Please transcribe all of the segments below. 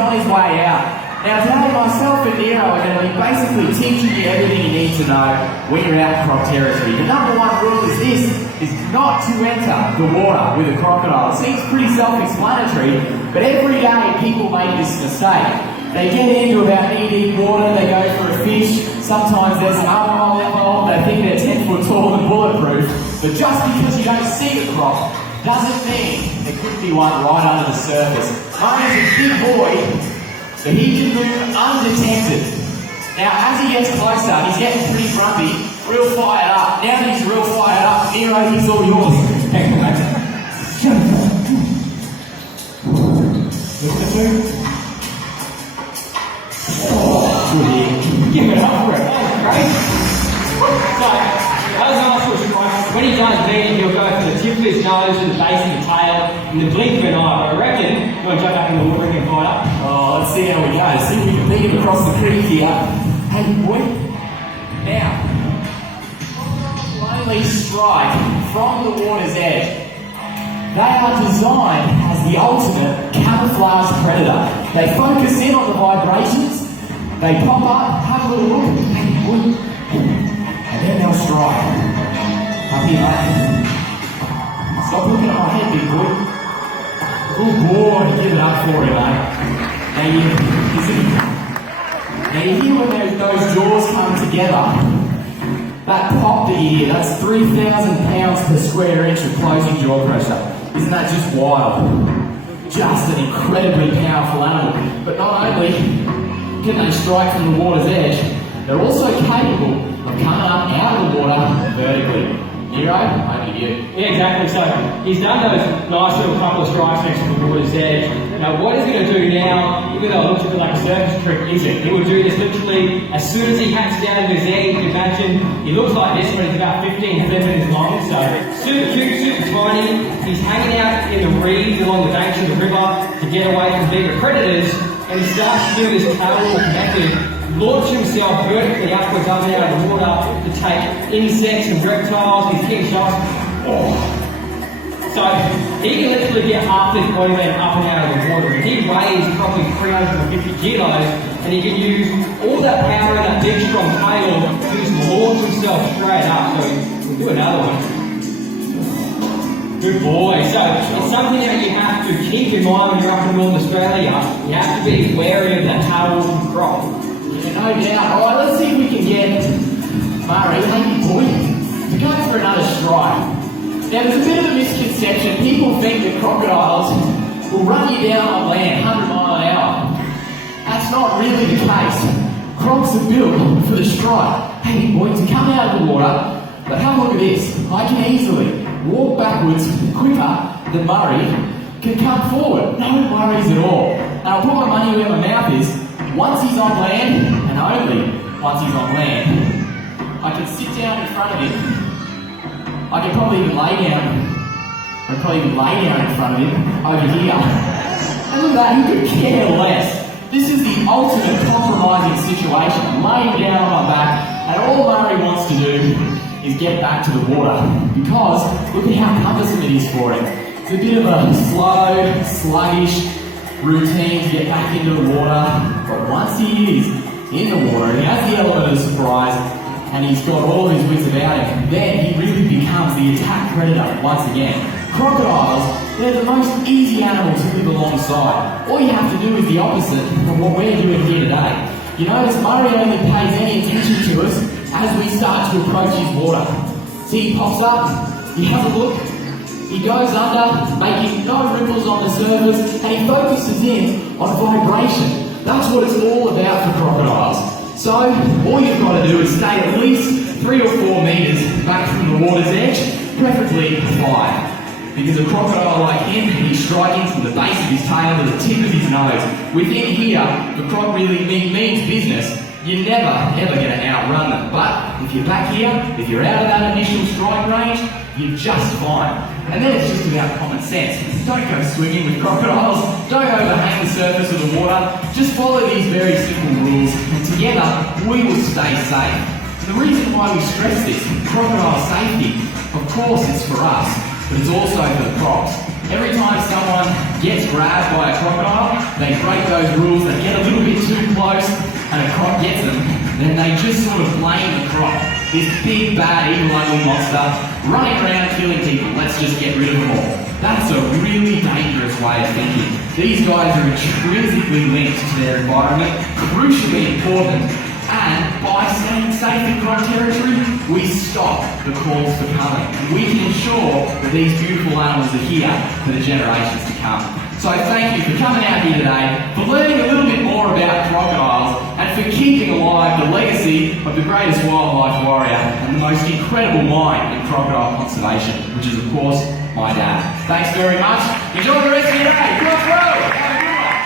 on his way out. Now today, myself and Nero are going to be basically teaching you everything you need to know when you're out in croc territory. The number one rule is this, is not to enter the water with a crocodile. It seems pretty self-explanatory, but every day people make this mistake. They get into about knee-deep water, they go for a fish, sometimes there's an alcohol involved, they think they're 10 foot tall and bulletproof, but just because you don't see the croc doesn't mean there could be one right under the surface. Murray's a big boy, so he can move undetected. Now, as he gets closer, he's getting pretty grumpy, real fired up. Now that he's real fired up, Nero, he's all yours. Thank you, mate. Look at the food. Oh, good here. Give it up for it. That was great. So, that was a nice little strike. When he does then, he'll go for the tip of his nose and the base of the tail and the blink of an eye. But I reckon you want to jump back in the water and fight up. Oh, let's see how we go. See if we can beat him across the creek here. Hey, boy. Now, slowly strike from the water's edge. They are designed as the ultimate camouflage predator. They focus in on the vibrations, they pop up, have a little look, and then they'll strike. Up here, mate. Stop looking at my head, big boy. Good boy, give it up for him, mate. Now you hear when those jaws come together, that pop that you hear, that's 3,000 pounds per square inch of closing jaw pressure. Isn't that just wild? Just an incredibly powerful animal. But not only can they strike from the water's edge, they're also capable of coming up out of the water vertically. Nero, over to you. Yeah, exactly. So he's done those nice little couple of strikes next to the water's edge. Now what he's going to do now, even though it looks a bit like a surface trick, isn't. He will do this literally as soon as he hacks down to his egg. You can imagine he looks like this when he's about 15 centimeters long. So super cute, super tiny. He's hanging out in the reeds along the banks of the river to get away from bigger predators. And he starts to do this parallel method, launch himself vertically upwards up and out of the water to take insects and reptiles, these king sharks. Oh. So he can literally get half this body weight up and out of the water. And he weighs probably 350 kilos, and he can use all that power in that big strong tail to just launch himself straight up. So we'll do another one. Good boy. So it's something that you have to keep in mind when you're up in Northern Australia. You have to be wary of that tail crop. No doubt. Alright, let's see if we can get Murray, hey boy, to go for another strike. Now there's a bit of a misconception. People think that crocodiles will run you down on land 100 miles an hour. That's not really the case. Crocs are built for the strike. Hey boy, to come out of the water, but have a look at this. I can easily walk backwards quicker than Murray can come forward. No worries at all. Now I'll put my money where my mouth is. Once he's on land, and only once he's on land, I can sit down in front of him. I can probably even lay down. I can probably even lay down in front of him over here. And look at that, he could care less. This is the ultimate compromising situation. I'm laying down on my back, and all Murray wants to do is get back to the water. Because look at how cumbersome it is for him. It's a bit of a slow, sluggish routine to get back into the water, but once he is in the water, he has the element of surprise, and he's got all of his wits about him, then he really becomes the attack predator once again. Crocodiles, they're the most easy animal to live alongside. All you have to do is the opposite of what we're doing here today. You notice Murray only pays any attention to us as we start to approach his water. See, he pops up, he has a look, he goes under, making no ripples on the surface, and he focuses in on vibration. That's what it's all about for crocodiles. So, all you've got to do is stay at least 3 or 4 meters back from the water's edge, preferably 5. Because a crocodile like him, he's striking from the base of his tail to the tip of his nose. Within here, the croc really means business. You're never, ever going to outrun them. But if you're back here, if you're out of that initial strike range, you're just fine. And then it's just about common sense. Don't go swimming with crocodiles. Don't overhang the surface of the water. Just follow these very simple rules, and together we will stay safe. And the reason why we stress this, crocodile safety, of course it's for us, but it's also for the crocs. Every time someone gets grabbed by a crocodile, they break those rules, they get a little bit too close, and a croc gets them, then they just sort of blame the croc. This big, bad, evil-ugly monster running around killing people. Let's just get rid of them all. That's a really dangerous way of thinking. These guys are intrinsically linked to their environment, crucially important, and by staying safe in croc territory, we stop the calls for coming. We can ensure that these beautiful animals are here for the generations to come. So thank you for coming out here today, for learning a little bit more about crocodiles, and for keeping alive the legacy of the greatest wildlife warrior and the most incredible mind in crocodile conservation, which is, of course, my dad. Thanks very much. Enjoy the rest of your day. Croc Row! Have a good one.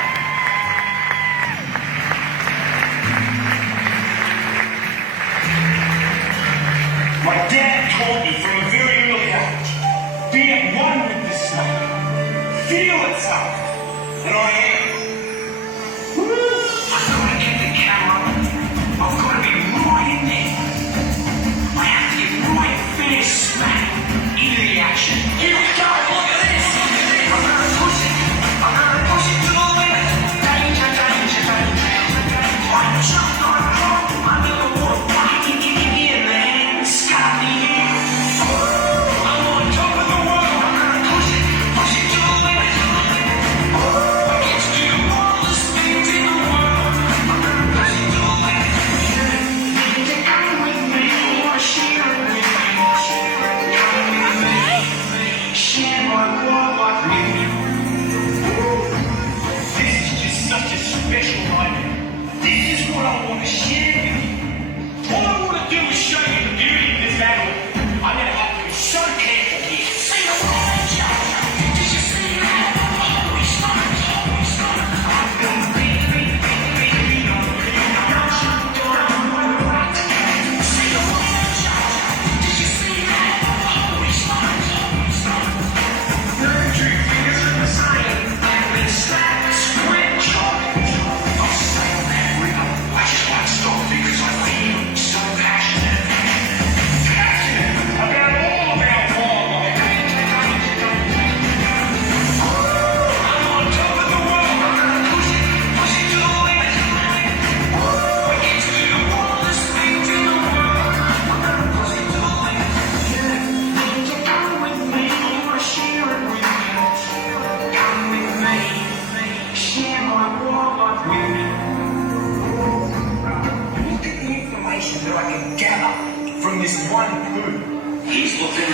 My dad taught me from a very early age, be at one with the snake, feel its heart, and I am. I've got to get the camera, I've got to be right in there. I have to get right fair smack into the action. Here we go, look at this, I'm going to push it to the limit. Danger, danger, danger. I jumped on a rock under the water, back in the hand, scarred me in. I'm on top of the world, I'm going to push it to the limit. I get to do the wildest things in the world, I'm going to push it to the limit. You come with me, you want to share it with me. Come with me, share my wildlife with me. This is just such a special moment. This is what I want to share with you. All I want to do is show you the beauty of this animal. I'm going to have to be so careful here. See the world, did you see that? Holy smokes, holy smokes. I've been really, see the world, did you see that? Holy smokes, holy smokes. No two fingers are the same. I've been slapped, squid, chopped. I'll stay on that river. I just won't stop because I feel so passionate. Passionate about all about wildlife. I'm on top of the world. I'm going to push it to the limit. I get to do the wildest things in the world. I'm going to push it to the limit. You come with me, you want to share it with me. Come with me, share my wildlife with me. Look at the information that I can gather from this one poo. He's looking